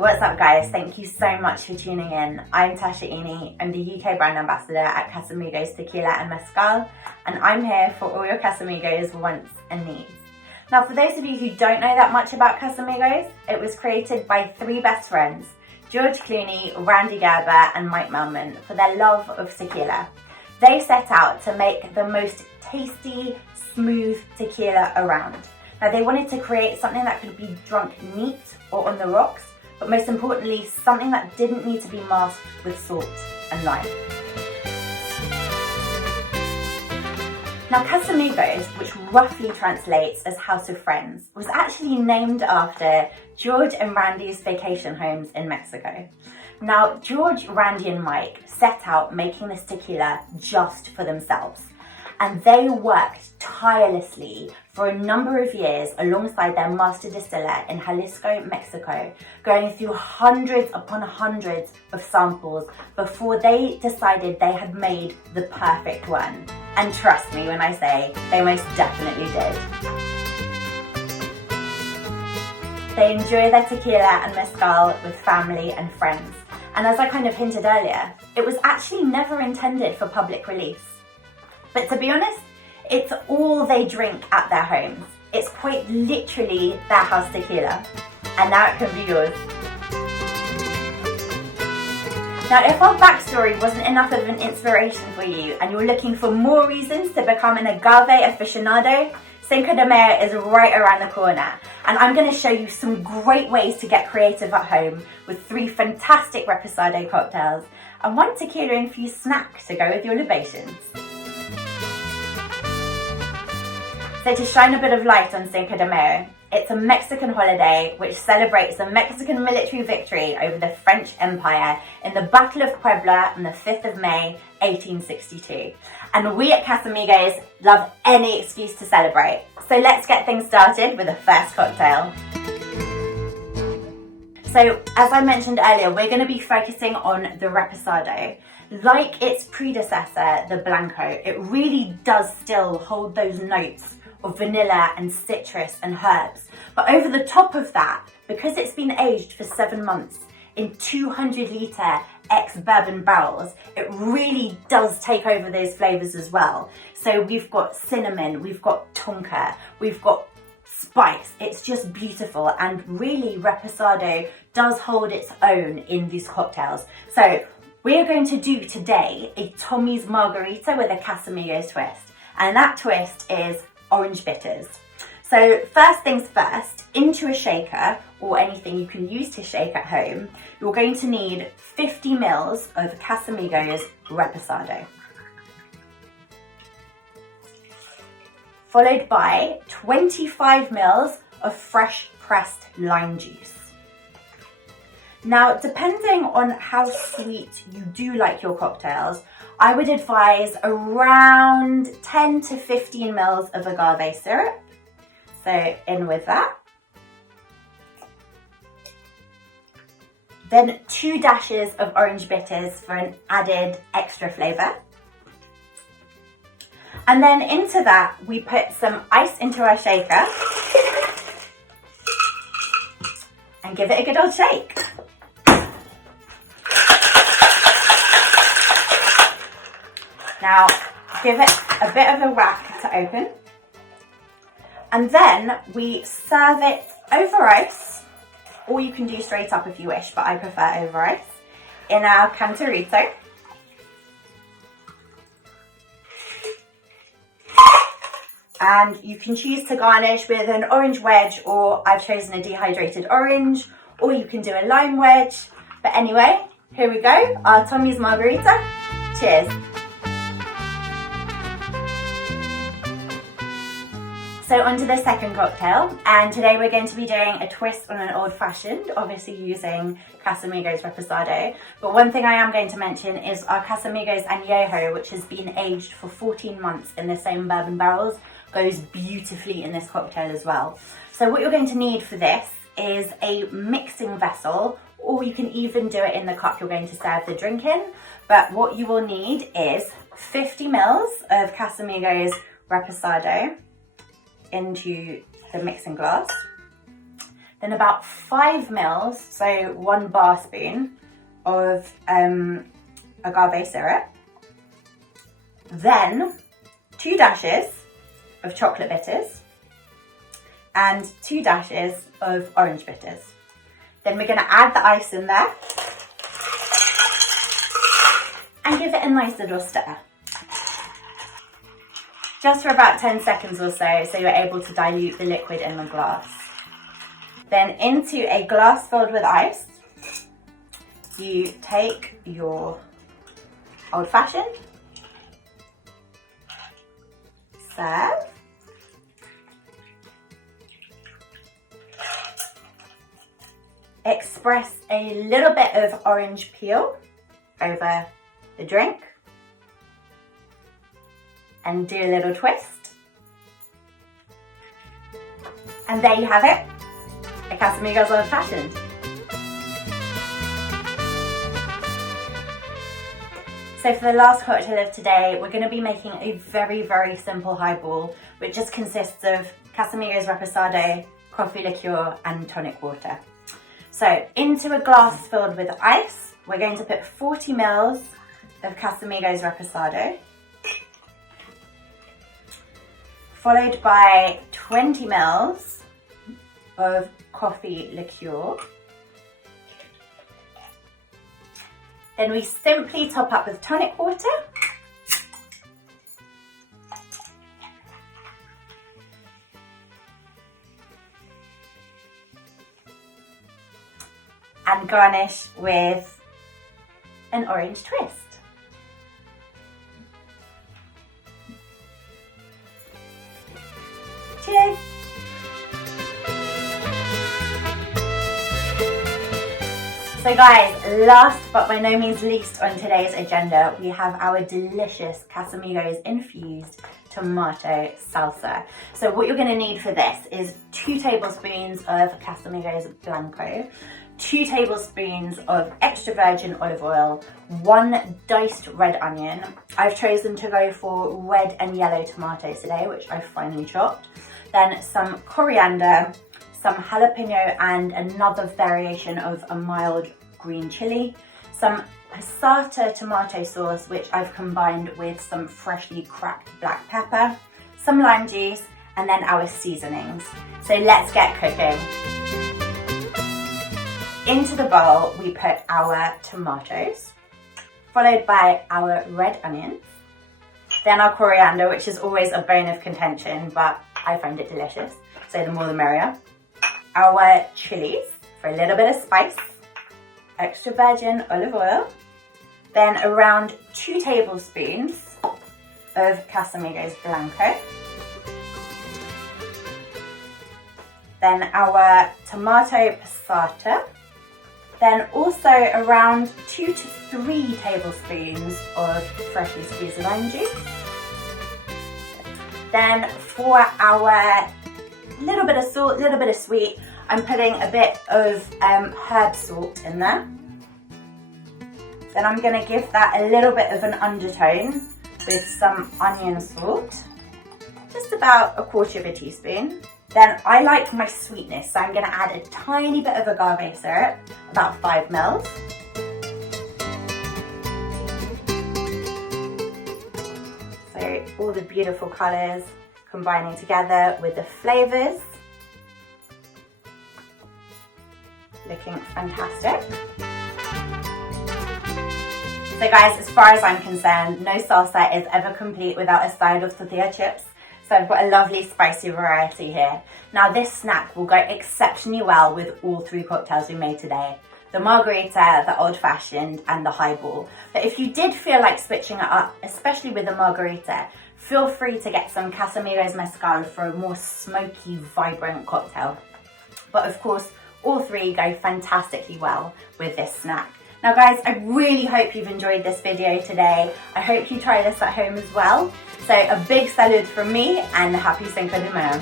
What's up guys, thank you so much for tuning in. I'm Tasha Eni, I'm the UK brand ambassador at Casamigos Tequila and Mezcal, and I'm here for all your Casamigos wants and needs. Now for those of you who don't know that much about Casamigos, it was created by three best friends, George Clooney, Randy Gerber and Mike Melman, for their love of tequila. They set out to make the most tasty, smooth tequila around. Now they wanted to create something that could be drunk neat or on the rocks, but most importantly, something that didn't need to be masked with salt and lime. Now Casamigos, which roughly translates as House of Friends, was actually named after George and Randy's vacation homes in Mexico. Now George, Randy and Mike set out making this tequila just for themselves, and they worked tirelessly for a number of years alongside their master distiller in Jalisco, Mexico, going through hundreds upon hundreds of samples before they decided they had made the perfect one. And trust me when I say, they most definitely did. They enjoy their tequila and mezcal with family and friends. And as I kind of hinted earlier, it was actually never intended for public release. But to be honest, it's all they drink at their homes. It's quite literally their house tequila. And now it can be yours. Now, if our backstory wasn't enough of an inspiration for you and you're looking for more reasons to become an agave aficionado, Cinco de Mayo is right around the corner. And I'm going to show you some great ways to get creative at home with 3 fantastic reposado cocktails and 1 tequila-infused snack to go with your libations. So to shine a bit of light on Cinco de Mayo, it's a Mexican holiday which celebrates the Mexican military victory over the French Empire in the Battle of Puebla on the 5th of May, 1862. And we at Casamigos love any excuse to celebrate. So let's get things started with the first cocktail. So as I mentioned earlier, we're going to be focusing on the reposado. Like its predecessor, the Blanco, it really does still hold those notes of vanilla and citrus and herbs. But over the top of that, because it's been aged for 7 months in 200-litre ex-bourbon barrels, it really does take over those flavours as well. So we've got cinnamon, we've got tonka, we've got spice. It's just beautiful, and really reposado does hold its own in these cocktails. So we're going to do today a Tommy's Margarita with a Casamigos twist, and that twist is orange bitters. So first things first, into a shaker or anything you can use to shake at home, you're going to need 50 mils of Casamigos reposado, followed by 25 mils of fresh pressed lime juice. Now, depending on how sweet you do like your cocktails, I would advise around 10 to 15 mils of agave syrup. So in with that. Then 2 dashes of orange bitters for an added extra flavour. And then into that, we put some ice into our shaker and give it a good old shake. Now, give it a bit of a whack to open. And then we serve it over ice, or you can do straight up if you wish, but I prefer over ice, in our Cantarito. And you can choose to garnish with an orange wedge, or I've chosen a dehydrated orange, or you can do a lime wedge. But anyway, here we go, our Tommy's Margarita. Cheers. So on to the second cocktail, and today we're going to be doing a twist on an old-fashioned, obviously using Casamigos reposado. But one thing I am going to mention is our Casamigos Añejo, which has been aged for 14 months in the same bourbon barrels, goes beautifully in this cocktail as well. So what you're going to need for this is a mixing vessel, or you can even do it in the cup you're going to serve the drink in. But what you will need is 50 mils of Casamigos reposado into the mixing glass. then about 5 mils, so 1 bar spoon of agave syrup, then 2 dashes of chocolate bitters and 2 dashes of orange bitters. Then we're going to add the ice in there and give it a nice little stir. Just for about 10 seconds or so, so you're able to dilute the liquid in the glass. Then into a glass filled with ice, you take your old fashioned, serve, express a little bit of orange peel over the drink, and do a little twist. And there you have it, a Casamigos old fashioned. So for the last cocktail of today, we're going to be making a very, very simple highball, which just consists of Casamigos Reposado, coffee liqueur, and tonic water. So into a glass filled with ice, we're going to put 40 mils of Casamigos Reposado, followed by 20 mils of coffee liqueur. Then we simply top up with tonic water. And garnish with an orange twist. Cheers! So guys, last but by no means least on today's agenda, we have our delicious Casamigos infused tomato salsa. So what you're going to need for this is 2 tablespoons of Casamigos Blanco, 2 tablespoons of extra virgin olive oil, 1 diced red onion. I've chosen to go for red and yellow tomatoes today, which I've finely chopped. Then some coriander, some jalapeno and another variation of a mild green chili, some passata tomato sauce, which I've combined with some freshly cracked black pepper, some lime juice, and then our seasonings. So let's get cooking. Into the bowl, we put our tomatoes, followed by our red onions, then our coriander, which is always a bone of contention, but I find it delicious, so the more the merrier. Our chilies for a little bit of spice, extra virgin olive oil, then around 2 tablespoons of Casamigos Blanco, then our tomato passata, then also around 2 to 3 tablespoons of freshly squeezed lime juice. Then for our little bit of salt, little bit of sweet, I'm putting a bit of herb salt in there. Then I'm going to give that a little bit of an undertone with some onion salt, just about 1/4 teaspoon. Then I like my sweetness, so I'm going to add a tiny bit of agave syrup, about 5 mils. So all the beautiful colours combining together with the flavours. Looking fantastic. So guys, as far as I'm concerned, no salsa is ever complete without a side of tortilla chips. So I've got a lovely spicy variety here. Now this snack will go exceptionally well with all 3 cocktails we made today. The Margarita, the Old Fashioned and the Highball. But if you did feel like switching it up, especially with the Margarita, feel free to get some Casamigos Mezcal for a more smoky, vibrant cocktail. But of course, all 3 go fantastically well with this snack. Now guys, I really hope you've enjoyed this video today. I hope you try this at home as well. So a big salud from me and happy Cinco de Mayo.